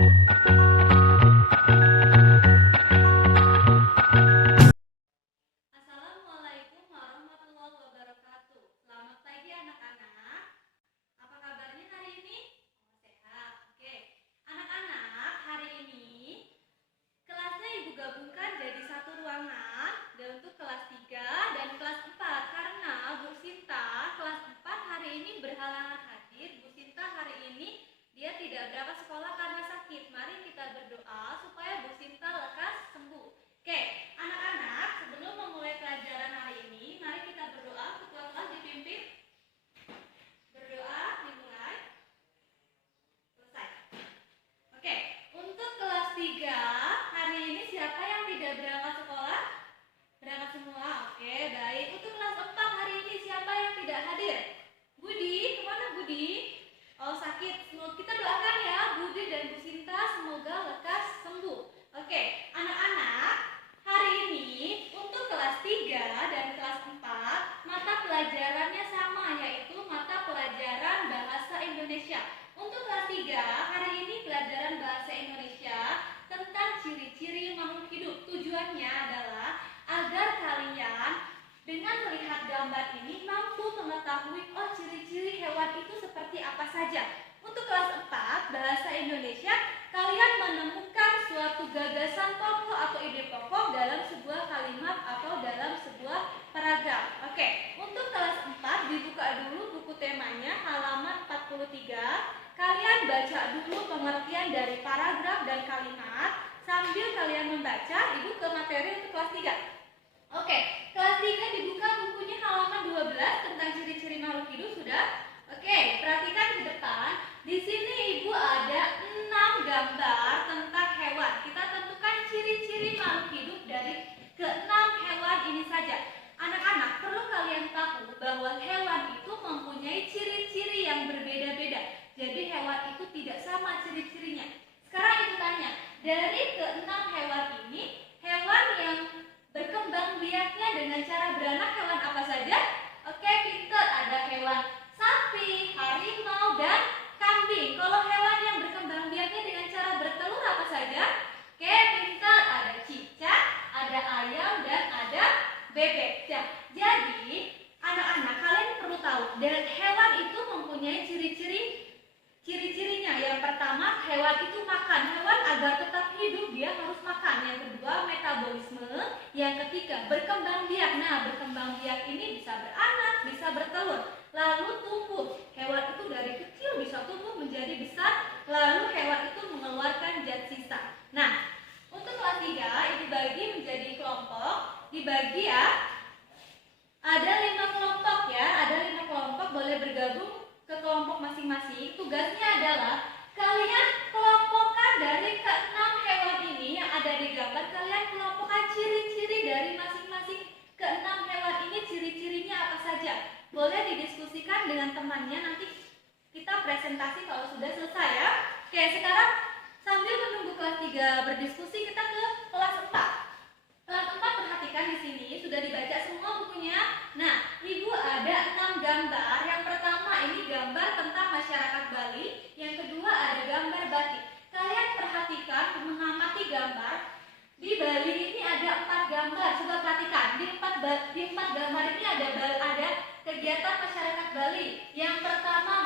Assalamualaikum warahmatullahi wabarakatuh. Selamat pagi anak-anak. Apa kabarnya hari ini? Sehat. Oke. Anak-anak, hari ini kelasnya Ibu gabungkan jadi satu ruangan dan untuk kelas 3 dan kelas 4 karena Bu Sinta kelas 4 hari ini berhalangan hadir. Bu Sinta hari ini dia tidak berangkat sekolah karena sakit. Mari kita berdoa supaya Bu Sinta lekas sembuh. Oke, anak-anak, sebelum memulai pelajaran hari ini, mari kita berdoa. Ketua kelas dipimpin. Berdoa dimulai. Selesai. Oke, untuk kelas 3 hari ini siapa yang tidak berangkat sekolah? Berangkat semua. Oke, baik. Untuk kelas 4 hari ini siapa yang tidak hadir? Budi, kemana Budi? Oh, sakit. Semoga kita doakan ya Budi dan Bu Sinta semoga lekas sembuh. Oke, anak-anak, hari ini untuk kelas 3 dan kelas 4 mata pelajarannya sama, yaitu mata pelajaran Bahasa Indonesia. Untuk kelas 3 hari ini pelajaran Bahasa Indonesia tentang ciri-ciri makhluk hidup. Tujuannya adalah agar kalian dengan melihat gambar ini mampu mengetahui ciri-ciri hewan itu seperti apa saja. Untuk kelas 4 Bahasa Indonesia, kalian menemukan suatu gagasan pokok atau ide pokok dalam sebuah kalimat atau dalam sebuah paragraf. Oke, untuk kelas 4 dibuka dulu buku temanya halaman 43. Kalian baca dulu pengertian dari paragraf dan kalimat. Sambil kalian membaca, Ibu ke materi untuk kelas 3. Oke, kelas 3 dibuka bukunya halaman 12 tentang ciri-ciri makhluk hidup sudah. Oke, perhatikan ke depan. Di sini Ibu ada 6 gambar tentang hewan. Kita tentukan ciri-ciri makhluk hidup dari ke-6 hewan ini saja. Anak-anak, perlu kalian tahu bahwa hewan itu mempunyai ciri-ciri yang berbeda-beda. Jadi hewan itu tidak sama ciri-cirinya. Sekarang Ibu tanya, dari ke-6 hewan ini, hewan yang berkembang biaknya dengan cara beranak hewan apa saja? Oke, pintar. Ada hewan sapi, harimau, dan kambing. Kalau hewan yang berkembang biaknya dengan cara bertelur apa saja? Oke, pintar. Ada cicak, ada ayam, dan ada bebek. Jadi, anak-anak, kalian perlu tahu, dan hewan itu mempunyai ciri-cirinya. Yang pertama, hewan itu makan. Hewan agar tetap hidup dia harus makan. Yang kedua, metabolisme. Yang ketiga, berkembang biak. Nah, berkembang biak ini bisa beranak, bisa bertelur. Lalu tumbuh. Hewan itu dari kecil bisa tumbuh menjadi besar. Lalu hewan itu mengeluarkan zat sisa. Nah, untuk kelas 3 ini dibagi menjadi kelompok. Dibagi ya. Ada 5 kelompok ya. Ada 5 kelompok, boleh bergabung ke kelompok masing-masing. Tugasnya adalah kalian kelompokkan dari ke-6 hewan ini yang ada di gambar. Kalian kelompokkan ciri-ciri dari masing-masing ke-6 hewan ini. Ciri-cirinya apa saja? Boleh didiskusikan dengan temannya. Nanti kita presentasi kalau sudah selesai ya. Oke, sekarang sambil menunggu kelas 3 berdiskusi, kita ke kelas 4. Kelas 4 perhatikan di sini sudah dibaca semua bukunya. Nah, Ibu ada 6 gambar. Yang pertama ini gambar tentang masyarakat Bali. Yang kedua ada gambar batik. Kalian perhatikan mengamati gambar. Di Bali ini ada 4 gambar. Coba perhatikan. Di empat gambar ini ada kegiatan masyarakat Bali. Yang pertama